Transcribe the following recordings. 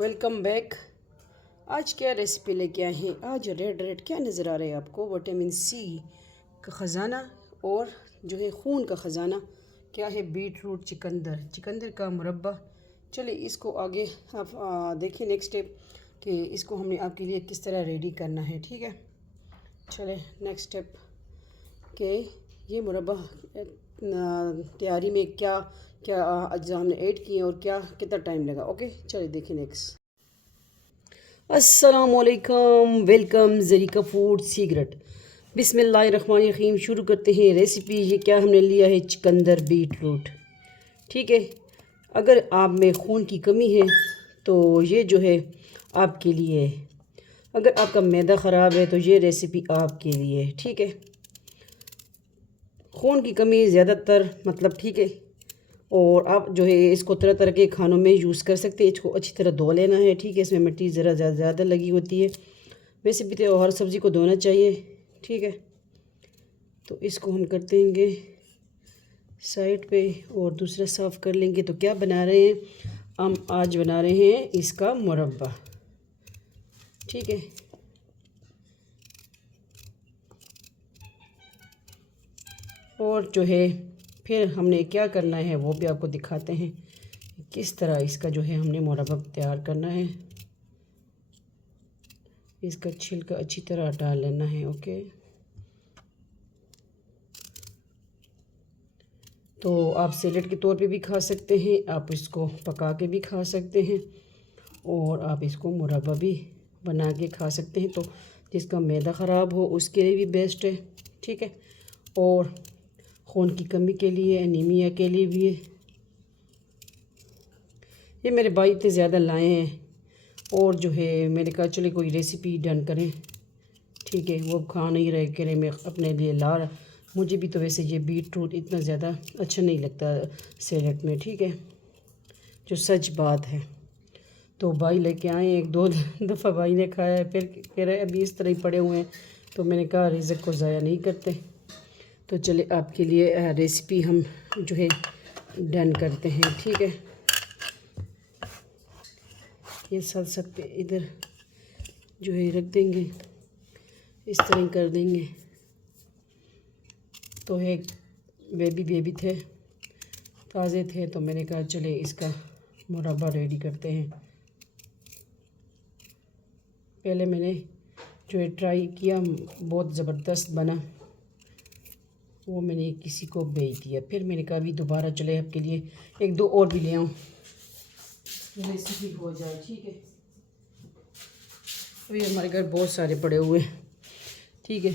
Welcome back. आज क्या recipe लेके आए हैं? आज रेड रेड क्या नज़र आ रहा है आपको? विटामिन सी का ख़जाना और जो है खून का ख़जाना क्या है? बीट रूट चिकंदर का मुरब्बा। चलिए इसको आगे आप देखिए नेक्स्ट स्टेप कि इसको हमने आपके लिए किस तरह रेडी करना है। ठीक है, चले नेक्स्ट स्टेप के ये मुरब्बा तैयारी में क्या क्या अज्जा हमने ऐड किए और क्या कितना टाइम लगा। ओके चलिए देखिए नेक्स्ट। अस्सलामुअलैकुम, वेलकम ज़रीका फूड सीक्रेट। बिस्मिल्लाहिर्रहमानिर्रहीम। शुरू करते हैं रेसिपी। ये क्या हमने लिया है? चिकंदर बीट रूट। ठीक है, अगर आप में खून की कमी है तो ये जो है आपके लिए है। अगर आपका मैदा ख़राब है तो ये रेसिपी आपके लिए है। ठीक है, खून की कमी ज़्यादातर मतलब ठीक है, और आप जो है इसको तरह तरह के खानों में यूज़ कर सकते हैं। इसको अच्छी तरह धो लेना है। ठीक है, इसमें मिट्टी ज़रा ज़्यादा लगी होती है, वैसे भी तो हर सब्ज़ी को धोना चाहिए। ठीक है, तो इसको हम कर देंगे साइड पे और दूसरा साफ़ कर लेंगे। तो क्या बना रहे हैं हम? आज बना रहे हैं इसका मुरब्बा। ठीक है, और जो है फिर हमने क्या करना है वो भी आपको दिखाते हैं किस तरह इसका जो है हमने मुरब्बा तैयार करना है। इसका छिलका अच्छी तरह हटा लेना है। ओके, तो आप सैलेड के तौर पे भी खा सकते हैं, आप इसको पका के भी खा सकते हैं, और आप इसको मुरब्बा भी बना के खा सकते हैं। तो जिसका मैदा ख़राब हो उसके लिए भी बेस्ट है। ठीक है, और खून की कमी के लिए, एनीमिया के लिए भी है। ये मेरे भाई इतने ज़्यादा लाए हैं और जो है मैंने कहा चले कोई रेसिपी डन करें। ठीक है, वो खा नहीं रहे, कह रहे मैं अपने लिए ला रहा। मुझे भी तो वैसे ये बीट रूट इतना ज़्यादा अच्छा नहीं लगता सैलेड में। ठीक है, जो सच बात है। तो भाई लेके आए, एक दो दफ़ा भाई ने खाया है, फिर कह रहे अभी इस तरह ही पड़े हुए हैं। तो मैंने कहा रिज़्क को ज़ाया नहीं करते। तो चले आपके लिए रेसिपी हम जो है डन करते हैं। ठीक है, ये सब पे इधर जो है रख देंगे, इस तरह कर देंगे। तो एक बेबी थे, ताज़े थे, तो मैंने कहा चले इसका मुरब्बा रेडी करते हैं। पहले मैंने जो है ट्राई किया, बहुत ज़बरदस्त बना, वो मैंने किसी को भेज दिया। फिर मैंने कहा अभी दोबारा चले आपके लिए एक दो और भी ले आऊँ, रेसिपी हो जाए। ठीक है, अभी हमारे घर बहुत सारे पड़े हुए। ठीक है,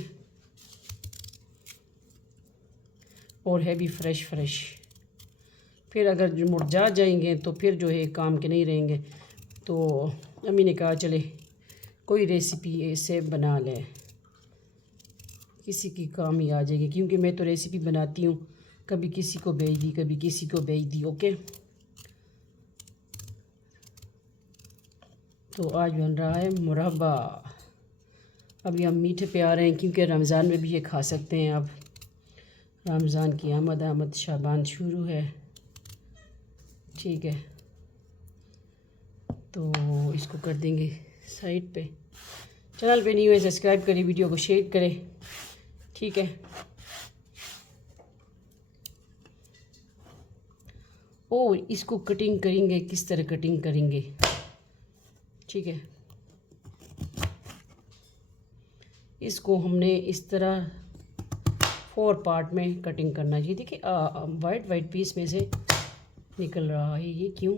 और है भी फ्रेश। फिर अगर जो मुरझा जाएंगे तो फिर जो है काम के नहीं रहेंगे। तो अम्मी ने कहा चले कोई रेसिपी ऐसे बना लें, किसी की काम ही आ जाएगी। क्योंकि मैं तो रेसिपी बनाती हूँ, कभी किसी को भेज दी, कभी किसी को भेज दी। ओके, तो आज बन रहा है मुरब्बा। अभी हम मीठे पे आ रहे हैं क्योंकि रमज़ान में भी ये खा सकते हैं आप। रमज़ान की आमद शाबान शुरू है। ठीक है, तो इसको कर देंगे साइड पे। चैनल पे नहीं हुए सब्सक्राइब करें, वीडियो को शेयर करें। ठीक है, और इसको कटिंग करेंगे, किस तरह कटिंग करेंगे। ठीक है, इसको हमने इस तरह 4 पार्ट में कटिंग करना चाहिए। देखिए वाइट पीस में से निकल रहा है, ये क्यों?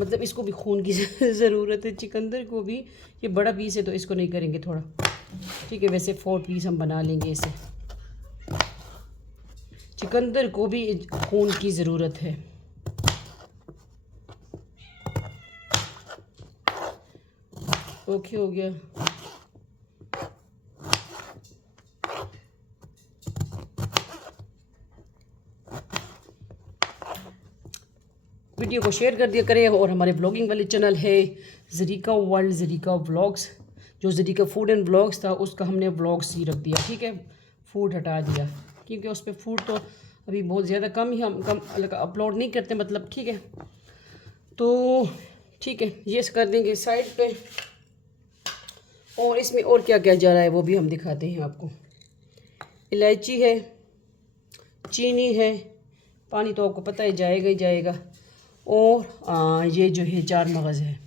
मतलब इसको भी खून की ज़रूरत है, चिकंदर को भी। ये बड़ा पीस है तो इसको नहीं करेंगे थोड़ा। ठीक है, वैसे 4 पीस हम बना लेंगे इसे। चिकंदर को भी खून की ज़रूरत है। ओके, हो गया। वीडियो को शेयर कर दिया करें, और हमारे ब्लॉगिंग वाले चैनल है ज़रीका वर्ल्ड, ज़रीका व्लॉग्स। जो ज़रीका फूड एंड व्लॉग्स था उसका हमने व्लॉग्स ही रख दिया। ठीक है, फूड हटा दिया क्योंकि उस पर फूड तो अभी बहुत ज़्यादा कम ही हम अपलोड नहीं करते मतलब। ठीक है, तो ठीक है, ये कर देंगे साइड पे। और इसमें और क्या क्या जा रहा है वो भी हम दिखाते हैं आपको। इलायची है, चीनी है, पानी तो आपको पता है जाएगा ही जाएगा। और ये जो है 4 मगज़ है।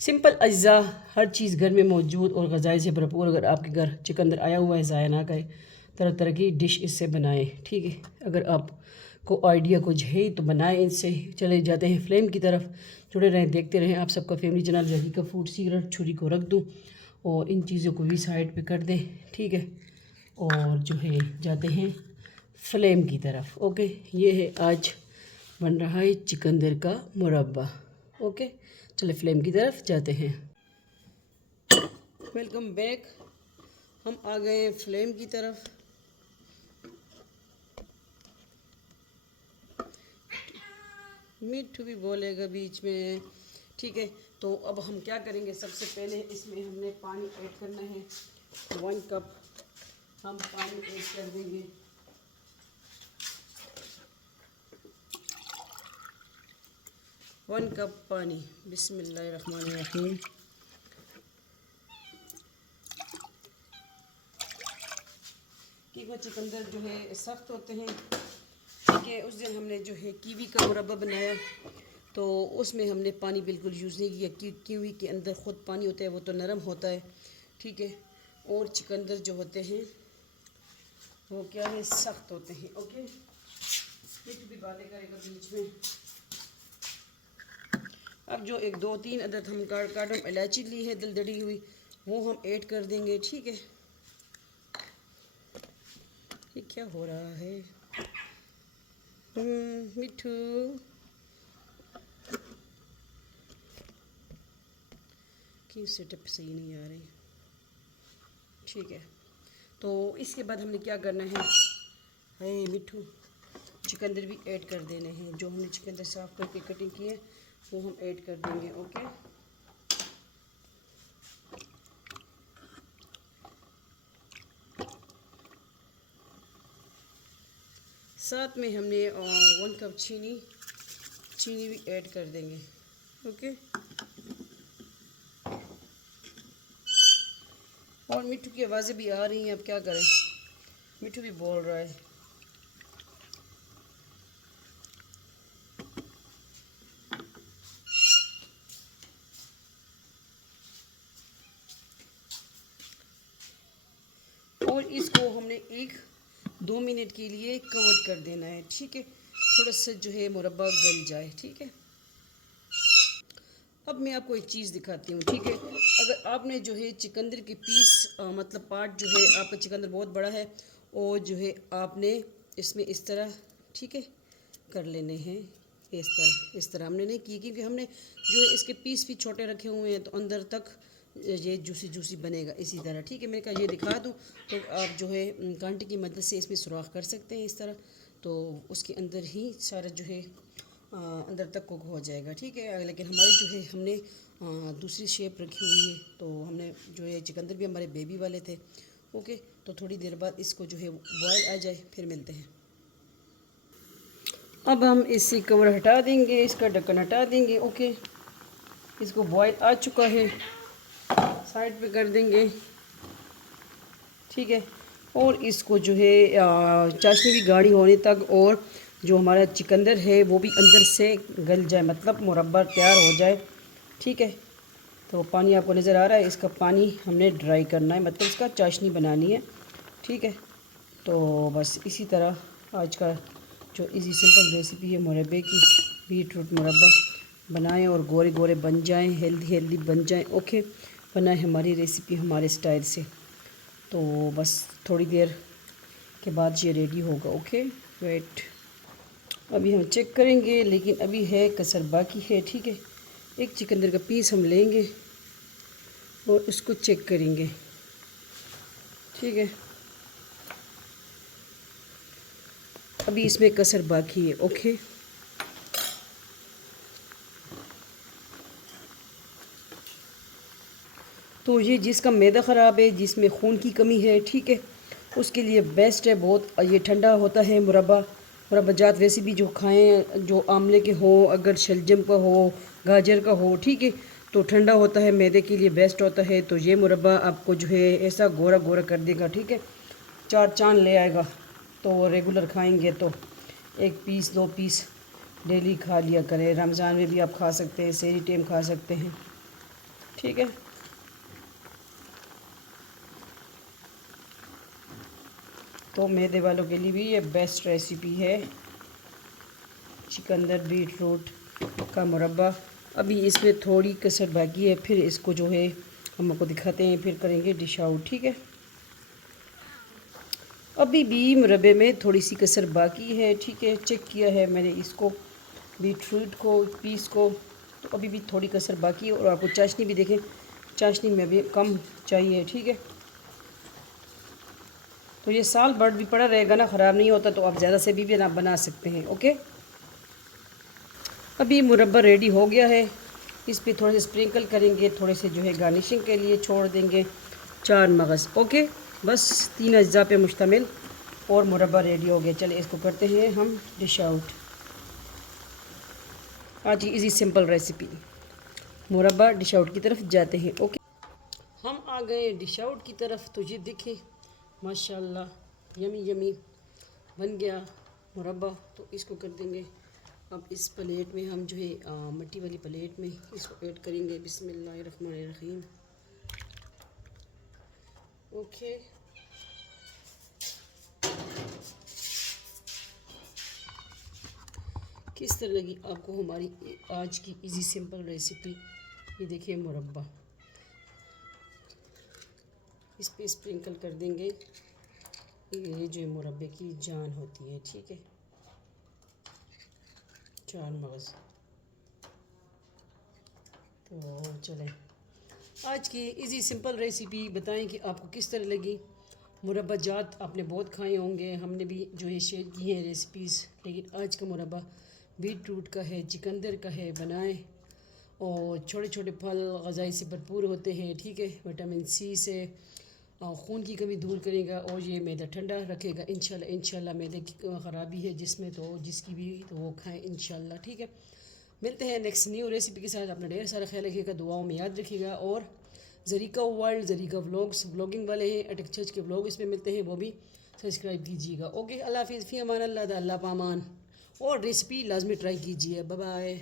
सिंपल अज्जा, हर चीज़ घर में मौजूद और ग़ज़ाई से भरपूर। अगर आपके घर चिकंदर आया हुआ है, ज़ाया ना करें, तरह तरह की डिश इससे बनाएं। ठीक है, अगर आपको आइडिया कुछ है तो बनाएं इससे। चले जाते हैं फ्लेम की तरफ, जुड़े रहें, देखते रहें। आप सबका फैमिली चैनल जैकी का फूड सीक्रेट। छुरी को रख दूँ और इन चीज़ों को भी साइड पे कर दें। ठीक है, और जो है जाते हैं फ्लेम की तरफ। ओके, ये है आज बन रहा है चिकंदर का मुरब्बा। ओके, चले फ्लेम की तरफ जाते हैं। Welcome back. हम आ गए हैं फ्लेम की तरफ। मिट्ठू भी बोलेगा बीच में। ठीक है, तो अब हम क्या करेंगे, सबसे पहले इसमें हमने पानी ऐड करना है। 1 कप हम पानी ऐड कर देंगे। वन कप पानी। बिस्मिल्लाहिर्रहमानिर्रहीम। क्योंकि चिकंदर जो है सख्त होते हैं। ठीक है, उस दिन हमने जो है कीवी का मुरब्बा बनाया तो उसमें हमने पानी बिल्कुल यूज़ नहीं किया। कीवी के अंदर ख़ुद पानी होता है, वो तो नरम होता है। ठीक है, और चिकंदर जो होते हैं वो क्या है, सख्त होते हैं। ओके, कुछ भी बातें करेगा बीच में। अब जो 1-2-3 अदद हम कार्डम इलायची ली है दलदड़ी हुई, वो हम ऐड कर देंगे। ठीक है, ये क्या हो रहा है मिठू? की सेटअप सही नहीं आ रही। ठीक है, तो इसके बाद हमने क्या करना है मिठू, चिकंदर भी ऐड कर देने हैं। जो हमने चिकंदर साफ़ करके कटिंग की है वो हम ऐड कर देंगे। ओके, साथ में हमने 1 कप चीनी भी ऐड कर देंगे। ओके, और मिठू की आवाज़ें भी आ रही हैं, अब क्या करें, मिठू भी बोल रहा है। और इसको हमने 1-2 मिनट के लिए कवर कर देना है। ठीक है, थोड़ा सा जो है मुरब्बा गल जाए। ठीक है, अब मैं आपको एक चीज़ दिखाती हूँ। ठीक है, अगर आपने जो है चिकंदर के पीस मतलब पार्ट जो है, आपका चिकंदर बहुत बड़ा है और जो है आपने इसमें इस तरह, ठीक है, कर लेने हैं। इस तरह हमने नहीं की, क्योंकि हमने जो है इसके पीस भी छोटे रखे हुए हैं, तो अंदर तक ये जूसी बनेगा इसी तरह। ठीक है, मैंने कहा ये दिखा दूँ तो आप जो है कांटे की मदद से इसमें सुराख कर सकते हैं इस तरह, तो उसके अंदर ही सारा जो है अंदर तक कुक हो जाएगा। ठीक है, लेकिन हमारी जो है हमने दूसरी शेप रखी हुई है, तो हमने जो है चिकंदर भी हमारे बेबी वाले थे। ओके, तो थोड़ी देर बाद इसको जो है बॉयल आ जाए फिर मिलते हैं। अब हम इससे कवर हटा देंगे, इसका ढक्कन हटा देंगे। ओके, इसको बॉयल आ चुका है, साइड पे कर देंगे। ठीक है, और इसको जो है चाशनी भी गाढ़ी होने तक, और जो हमारा चिकंदर है वो भी अंदर से गल जाए, मतलब मुरब्बा तैयार हो जाए। ठीक है, तो पानी आपको नज़र आ रहा है, इसका पानी हमने ड्राई करना है, मतलब इसका चाशनी बनानी है। ठीक है, तो बस इसी तरह आज का जो इजी सिंपल रेसिपी है मुरब्बे की, बीट रूट मुरब्बा बनाएं और गोरे गोरे बन जाएं, हेल्दी बन जाएं। ओके, बनाएं हमारी रेसिपी हमारे स्टाइल से। तो बस थोड़ी देर के बाद ये रेडी होगा। ओके, वेट, अभी हम चेक करेंगे, लेकिन अभी है कसर बाकी है। ठीक है, एक चिकंदर का पीस हम लेंगे और उसको चेक करेंगे। ठीक है, अभी इसमें कसर बाकी है। ओके, तो ये जिसका मैदा ख़राब है, जिसमें खून की कमी है, ठीक है, उसके लिए बेस्ट है बहुत। ये ठंडा होता है मुरब्बा, मुरब्बा जात वैसे भी जो खाएं, जो आमले के हो, अगर शलजम का हो, गाजर का हो, ठीक है, तो ठंडा होता है, मैदे के लिए बेस्ट होता है। तो ये मुरब्बा आपको जो है ऐसा गोरा गोरा कर देगा, ठीक है, चार चांद ले आएगा। तो रेगुलर खाएंगे तो 1 पीस 2 पीस डेली खा लिया करें। रमज़ान में भी आप खा सकते हैं, सेहरी टाइम खा सकते हैं, ठीक है। तो मैदे वालों के लिए भी ये बेस्ट रेसिपी है, चिकंदर बीट रूट का मुरब्बा। अभी इसमें थोड़ी कसर बाकी है, फिर इसको जो है हम आपको दिखाते हैं, फिर करेंगे डिश आउट, ठीक है। अभी भी मुरब्बे में थोड़ी सी कसर बाकी है, ठीक है। चेक किया है मैंने इसको, बीट रूट को, पीस को, तो अभी भी थोड़ी कसर बाकी है। और आपको चाशनी भी देखें, चाशनी में भी कम चाहिए, ठीक है। तो ये साल भर भी पड़ा रहेगा ना, ख़राब नहीं होता, तो आप ज़्यादा से भी ना बना सकते हैं, ओके। अभी मुरब्बा रेडी हो गया है। इस पे थोड़े से स्प्रिंकल करेंगे, थोड़े से जो है गार्निशिंग के लिए छोड़ देंगे 4 मगज़, ओके। बस 3 अज्जा पे मुश्तमिल और मुरब्बा रेडी हो गया। चलिए इसको करते हैं हम डिश आउट। आज की इजी सिंपल रेसिपी, मुरब्बा डिश आउट की तरफ जाते हैं, ओके। हम आ गए डिश आउट की तरफ। तो ये देखें माशाल्लाह यमी यमी बन गया मुरब्बा। तो इसको कर देंगे अब इस प्लेट में, हम जो है मिट्टी वाली प्लेट में इसको ऐड करेंगे। बिस्मिल्लाहिर्रहमानिर्रहीम, ओके। किस तरह लगी आपको हमारी आज की इजी सिंपल रेसिपी? ये देखिए मुरब्बा, इस पे स्प्रिंकल कर देंगे। ये जो मुरब्बे की जान होती है, ठीक है, 4 मगज़। तो चलें आज की इजी सिंपल रेसिपी बताएं कि आपको किस तरह लगी। मुरब्बा जात आपने बहुत खाए होंगे, हमने भी जो है शेयर की हैं रेसिपीज़, लेकिन आज का मुरब्बा बीट रूट का है, चिकंदर का है, बनाएं। और छोटे छोटे फल ग़ज़ाई से भरपूर होते हैं, ठीक है, विटामिन सी से खून की कमी दूर करेगा और ये मैदा ठंडा रखेगा इंशाल्लाह। इंशाल्लाह मैदे की ख़राबी है जिसमें, तो जिसकी भी तो वो खाएं इंशाल्लाह, ठीक है। मिलते हैं नेक्स्ट न्यू रेसिपी के साथ। अपना ढेर सारा ख्याल रखिएगा, दुआओं में याद रखिएगा। और Zarika world, Zarika vlogs, vlogging वाले हैं, अटक चर्च के व्लॉग इसमें मिलते हैं, वो भी सब्सक्राइब कीजिएगा, ओके। अल्लाह हाफ़िज़, फ़ी अमान अल्लाह, अल्लाह पामान। और रेसिपी लाजमी ट्राई कीजिए, बाय बाय।